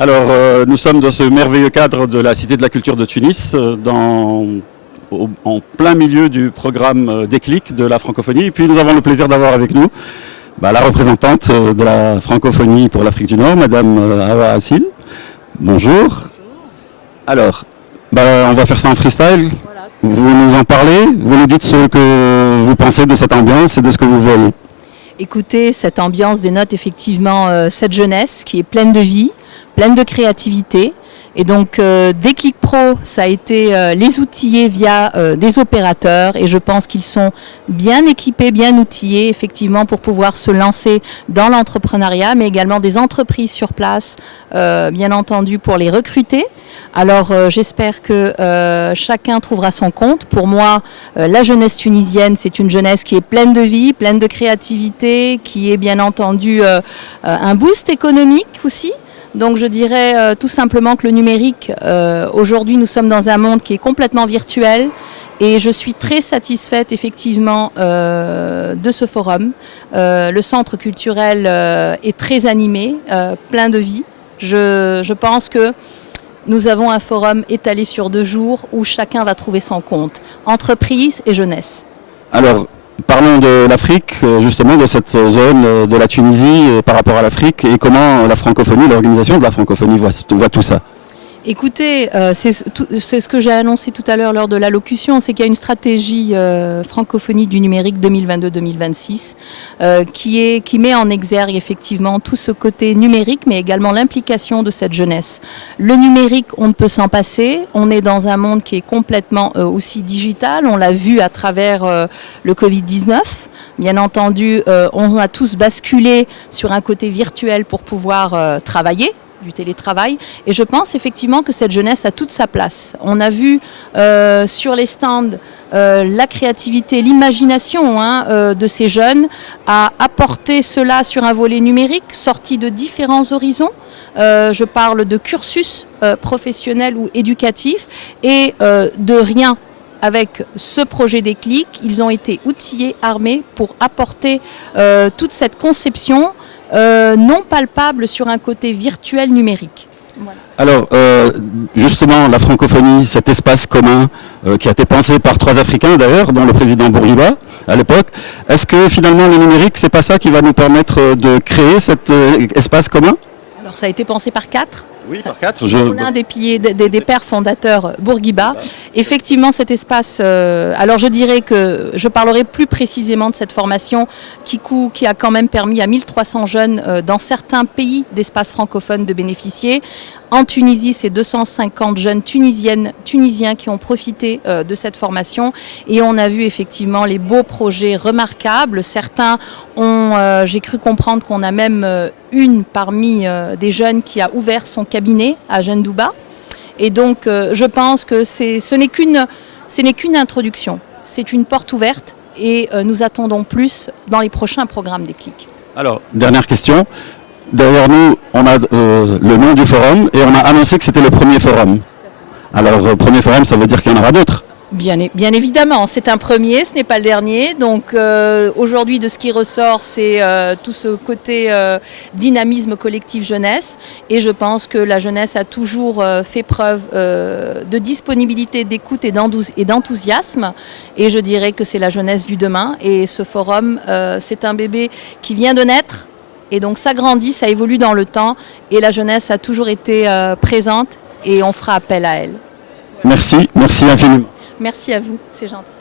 Alors, nous sommes dans ce merveilleux cadre de la Cité de la Culture de Tunis, en plein milieu du programme Déclic de la francophonie. Et puis nous avons le plaisir d'avoir avec nous la représentante de la francophonie pour l'Afrique du Nord, Madame Hawa Assil. Bonjour. Alors, on va faire ça en freestyle. Vous nous en parlez, vous nous dites ce que vous pensez de cette ambiance et de ce que vous voyez. Écoutez, cette ambiance dénote effectivement cette jeunesse qui est pleine de vie, pleine de créativité. Et donc Déclic Pro, ça a été les outiller via des opérateurs et je pense qu'ils sont bien équipés, bien outillés effectivement pour pouvoir se lancer dans l'entrepreneuriat, mais également des entreprises sur place, bien entendu pour les recruter. Alors j'espère que chacun trouvera son compte. Pour moi, la jeunesse tunisienne, c'est une jeunesse qui est pleine de vie, pleine de créativité, qui est bien entendu un boost économique aussi. Donc je dirais tout simplement que le numérique, aujourd'hui nous sommes dans un monde qui est complètement virtuel et je suis très satisfaite effectivement de ce forum. Le centre culturel est très animé, plein de vie. Je pense que nous avons un forum étalé sur 2 jours où chacun va trouver son compte, entreprise et jeunesse. Alors, parlons de l'Afrique, justement, de cette zone de la Tunisie par rapport à l'Afrique et comment la francophonie, l'organisation de la francophonie voit tout ça. Écoutez, c'est ce que j'ai annoncé tout à l'heure lors de l'allocution, c'est qu'il y a une stratégie francophonie du numérique 2022-2026 qui met en exergue effectivement tout ce côté numérique, mais également l'implication de cette jeunesse. Le numérique, on ne peut s'en passer. On est dans un monde qui est complètement aussi digital. On l'a vu à travers le Covid-19. Bien entendu, on a tous basculé sur un côté virtuel pour pouvoir travailler, du télétravail, et je pense effectivement que cette jeunesse a toute sa place. On a vu sur les stands la créativité, l'imagination de ces jeunes à apporter cela sur un volet numérique, sorti de différents horizons. Je parle de cursus professionnel ou éducatif et de rien. Avec ce projet Déclic, ils ont été outillés, armés pour apporter toute cette conception non palpable sur un côté virtuel numérique. Voilà. Alors, justement, la francophonie, cet espace commun qui a été pensé par 3 Africains d'ailleurs, dont le président Bourguiba à l'époque, est-ce que finalement le numérique, c'est pas ça qui va nous permettre de créer cet espace commun? Alors ça a été pensé par 4. Oui, par 4. L'un des piliers, des pères fondateurs, Bourguiba. Effectivement, cet espace, alors je dirais que je parlerai plus précisément de cette formation qui a quand même permis à 1300 jeunes dans certains pays d'espace francophone de bénéficier. En Tunisie, c'est 250 jeunes tunisiens qui ont profité de cette formation et on a vu effectivement les beaux projets remarquables. Certains ont, j'ai cru comprendre qu'on a même une parmi des jeunes qui a ouvert son cabinet à Jendouba. Et donc je pense que ce n'est qu'une introduction, c'est une porte ouverte et nous attendons plus dans les prochains programmes Déclic. Alors, dernière question. Derrière nous, on a le nom du forum et on a annoncé que c'était le premier forum. Alors, premier forum, ça veut dire qu'il y en aura d'autres? Bien évidemment, c'est un premier, ce n'est pas le dernier. Donc aujourd'hui, de ce qui ressort, c'est tout ce côté dynamisme collectif jeunesse. Et je pense que la jeunesse a toujours fait preuve de disponibilité, d'écoute et d'enthousiasme. Et je dirais que c'est la jeunesse du demain. Et ce forum, c'est un bébé qui vient de naître. Et donc ça grandit, ça évolue dans le temps et la jeunesse a toujours été présente et on fera appel à elle. Merci infiniment. Merci à vous, c'est gentil.